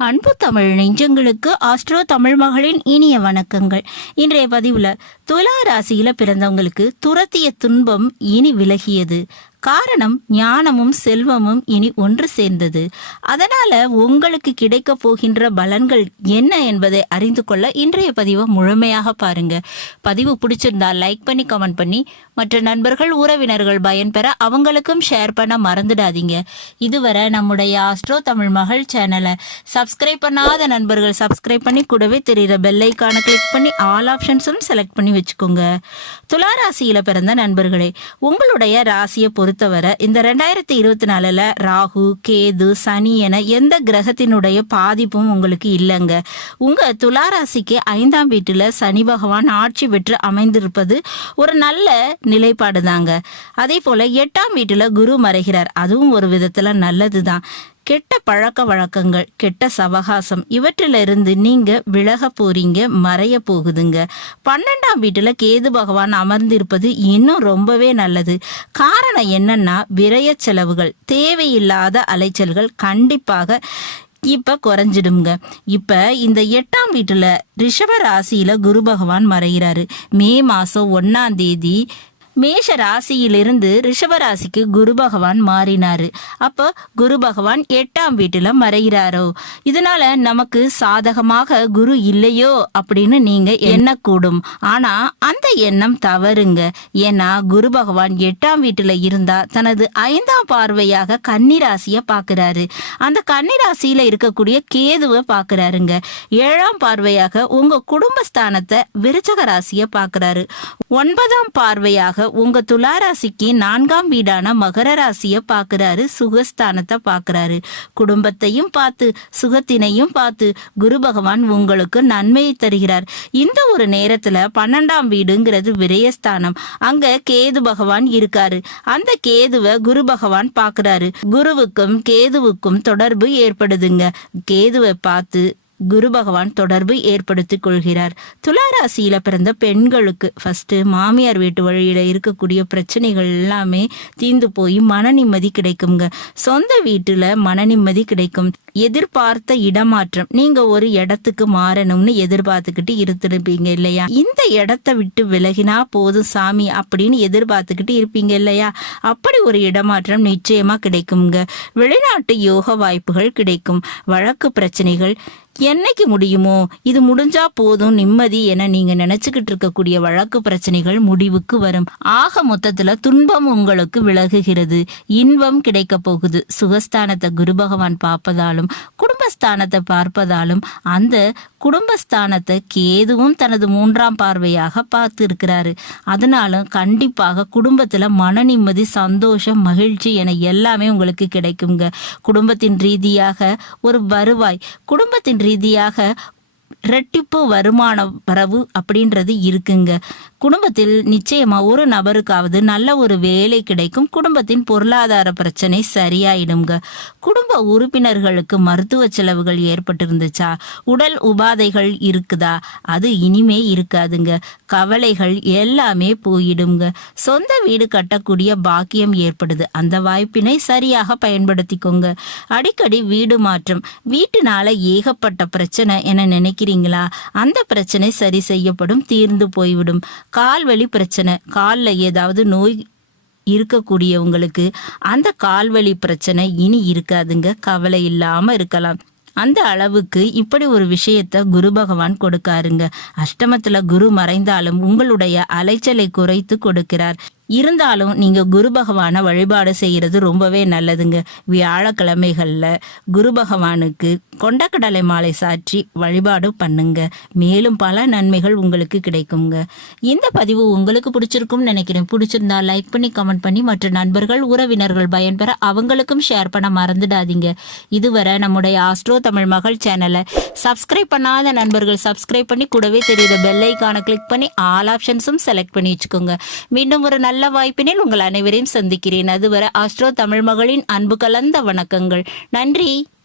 அன்பு தமிழ் நெஞ்சங்களுக்கு ஆஸ்ட்ரோ தமிழ் மகளின் இனிய வணக்கங்கள். இன்றைய பதிவுல துலா ராசியில பிறந்தவங்களுக்கு துரத்திய துன்பம் இனி விலகியது. காரணம் ஞானமும் செல்வமும் இனி ஒன்று சேர்ந்தது. அதனால உங்களுக்கு கிடைக்க போகின்ற பலன்கள் என்ன என்பதை அறிந்து கொள்ள இன்றைய பதிவை முழுமையாக பாருங்க. பதிவு பிடிச்சிருந்தா லைக் பண்ணி கமெண்ட் பண்ணி மற்ற நண்பர்கள் உறவினர்கள் பயன்பெற அவங்களுக்கும் ஷேர் பண்ண மறந்துடாதீங்க. இதுவரை நம்முடைய ஆஸ்ட்ரோ தமிழ் மகள் சேனலை சப்ஸ்கிரைப் பண்ணாத நண்பர்கள் சப்ஸ்கிரைப் பண்ணி கூடவே தெரியுற பெல் ஐக்கானை கிளிக் பண்ணி ஆல் ஆப்ஷன்ஸும் செலக்ட் பண்ணி வச்சுக்கோங்க. துலா ராசியில பிறந்த நண்பர்களே, உங்களுடைய ராசியை பொறுத்தவரை இந்த 2024ல ராகு, கேது, சனி என எந்த கிரகத்தினுடைய பாதிப்பும் உங்களுக்கு இல்லைங்க. உங்க துலா ராசிக்கு 5ஆம் வீட்டுல சனி பகவான் ஆட்சி பெற்று அமைந்திருப்பது ஒரு நல்ல நிலைப்பாடு தாங்க. அதே போல 8ஆம் வீட்டுல குரு மறைகிறார், அதுவும் ஒரு விதத்துல நல்லதுதான். கெட்ட பழக்க வழக்கங்கள், கெட்ட சவகாசம் இவற்றிலிருந்து நீங்க விலக போறீங்க, மறைய போகுதுங்க. 12ஆம் வீட்டுல கேது பகவான் அமர்ந்திருப்பது இன்னும் ரொம்பவே நல்லது. காரணம் என்னன்னா, விரய செலவுகள், தேவையில்லாத அலைச்சல்கள் கண்டிப்பாக இப்ப குறைஞ்சிடுங்க. இப்ப இந்த 8ஆம் வீட்டுல ரிஷப ராசியில குரு பகவான் மறைகிறாரு. மே மாசம் 1ஆம் தேதி மேஷ ராசியிலிருந்து ரிஷப ராசிக்கு குரு பகவான் மாறினாரு. அப்போ குரு பகவான் 8ஆம் வீட்டுல மறைகிறாரோ, இதனால நமக்கு சாதகமாக குரு இல்லையோ அப்படின்னு நீங்க எண்ணக்கூடும். ஆனா அந்த எண்ணம் தவறுங்க. ஏன்னா குரு பகவான் 8ஆம் வீட்டுல இருந்தா தனது 5ஆம் பார்வையாக கன்னி ராசிய பாக்குறாரு. அந்த கன்னி ராசியில இருக்கக்கூடிய கேதுவை பாக்குறாருங்க. 7ஆம் பார்வையாக உங்க குடும்பஸ்தானத்தை விருச்சக ராசிய பாக்குறாரு. 9ஆம் பார்வையாக உங்க துலா ராசிக்கு 4ஆம் வீடான மகர ராசிய பாக்குறாரு, சுகஸ்தானத்தை பாக்குறாரு. குடும்பத்தையும் பார்த்து சுகத்தினையும் பார்த்து குரு பகவான் உங்களுக்கு நன்மையை தருகிறார். இந்த ஒரு நேரத்துல 12ஆம் வீடுங்கிறது விரயஸ்தானம். அங்க கேது பகவான் இருக்காரு. அந்த கேதுவை குரு பகவான் பாக்குறாரு. குருவுக்கும் கேதுவுக்கும் தொடர்பு ஏற்படுதுங்க. கேதுவை பார்த்து குரு பகவான் தொடர்பு ஏற்படுத்திக் கொள்கிறார். துலா ராசியில பிறந்த பெண்களுக்கு ஃபர்ஸ்ட் மாமியார் வீட்டு வழியில இருக்கக்கூடிய பிரச்சனைகள் எல்லாமே தீர்ந்து போய் மன நிம்மதி கிடைக்குங்க. சொந்த வீட்டுல மன நிம்மதி கிடைக்கும். எதிர்பார்த்த இடமாற்றம், நீங்க ஒரு இடத்துக்கு மாறணும்னு எதிர்பார்த்துக்கிட்டு இருந்திருப்பீங்க இல்லையா? இந்த இடத்தை விட்டு விலகினா போதும் சாமி அப்படின்னு எதிர்பார்த்துக்கிட்டு இருப்பீங்க இல்லையா? அப்படி ஒரு இடமாற்றம் நிச்சயமா கிடைக்குங்க. வெளிநாட்டு யோக வாய்ப்புகள் கிடைக்கும். வழக்கு பிரச்சனைகள் என்னைக்கு முடியுமோ, இது முடிஞ்சா போதும் நிம்மதி என நீங்க நினைச்சுக்கிட்டு இருக்கக்கூடிய வழக்கு பிரச்சனைகள் முடிவுக்கு வரும். ஆக மொத்தத்துல துன்பம் உங்களுக்கு விலகுகிறது, இன்பம் கிடைக்க போகுது. சுகஸ்தானத்தை குரு பகவான் பார்ப்பதாலும் குடும்பஸ்தானத்தை பார்ப்பதாலும் அந்த குடும்பஸ்தானத்தை கேதுவும் தனது 3ஆம் பார்வையாக பார்த்து இருக்கிறாரு. அதனால கண்டிப்பாக குடும்பத்துல மன நிம்மதி, சந்தோஷம், மகிழ்ச்சி என எல்லாமே உங்களுக்கு கிடைக்குங்க. குடும்பத்தின் ரீதியாக ஒரு வருவாய், குடும்பத்தின் ரீதியாக ரெட்டிப்பு வருமான வரவு அப்படின்றது இருக்குங்க. குடும்பத்தில் நிச்சயமா ஒரு நபருக்காவது நல்ல ஒரு வேலை கிடைக்கும். குடும்பத்தின் பொருளாதார பிரச்சனை சரியாயிடுங்க. குடும்ப உறுப்பினர்களுக்கு மருத்துவ செலவுகள் ஏற்பட்டிருந்துச்சா, உடல் உபாதைகள் இருக்குதா, அது இனிமே இருக்காதுங்க. கவலைகள் எல்லாமே போயிடுங்க. சொந்த வீடு கட்டக்கூடிய பாக்கியம் ஏற்படுது. அந்த வாய்ப்பினை சரியாக பயன்படுத்திக்கோங்க. அடிக்கடி வீடு மாற்றம், வீட்டுனால ஏகப்பட்ட பிரச்சனை என நினைக்கிறீங்களா? அந்த பிரச்சனை சரி செய்யப்படும், தீர்ந்து போய்விடும். கால்வலி பிரச்சனை, காலில் ஏதாவது நோய் இருக்கக்கூடியவங்களுக்கு அந்த கால்வலி பிரச்சனை இனி இருக்காதுங்க. கவலை இல்லாம இருக்கலாம். அந்த அளவுக்கு இப்படி ஒரு விஷயத்த குரு பகவான் கொடுக்காருங்க. அஷ்டமத்துல குரு மறைந்தாலும் உங்களுடைய அலைச்சலை குறைத்து கொடுக்கிறார். இருந்தாலும் நீங்க குரு பகவானை வழிபாடு செய்யறது ரொம்பவே நல்லதுங்க. வியாழக்கிழமைகள்ல குரு பகவானுக்கு கொண்டக்கடலை மாலை சாற்றி வழிபாடு பண்ணுங்க. மேலும் பல நன்மைகள் உங்களுக்கு கிடைக்குங்க. இந்த பதிவு உங்களுக்கு பிடிச்சிருக்கும்னு நினைக்கிறேன். பிடிச்சிருந்தா லைக் பண்ணி கமெண்ட் பண்ணி மற்ற நண்பர்கள் உறவினர்கள் பயன்பெற அவங்களுக்கும் ஷேர் பண்ண மறந்துடாதீங்க. இதுவரை நம்முடைய ஆஸ்ட்ரோ தமிழ் மகள் சேனலை சப்ஸ்கிரைப் பண்ணாத நண்பர்கள் சப்ஸ்கிரைப் பண்ணி கூடவே தெரியுற பெல் ஐக்கானை கிளிக் பண்ணி ஆல் ஆப்ஷன்ஸும் செலக்ட் பண்ணி வச்சுக்கோங்க. மீண்டும் ஒரு நல்ல வாய்ப்பினில் உங்கள் அனைவரையும் சந்திக்கிறேன். அதுவரை ஆஸ்ட்ரோ தமிழ் மகளின் அன்பு கலந்த வணக்கங்கள். நன்றி.